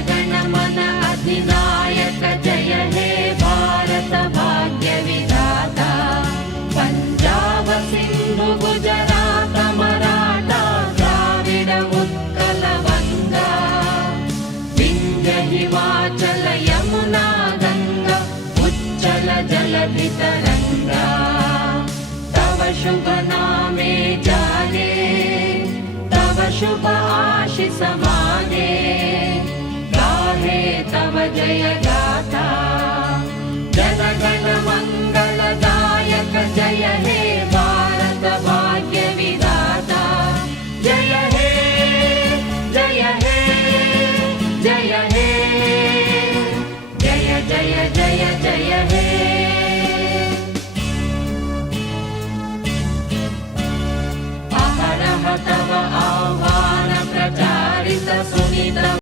जनगणमन अधिनायक जय हे भारत भाग्य विधाता। पंजाब सिंधु गुजरात मराठा द्राविड उत्कल बंगा, विंध्य हिमाचल यमुना गंगा उच्चल जलधि तरंगा। तव शुभ नामे जागे, तव शुभ आशीष मागे।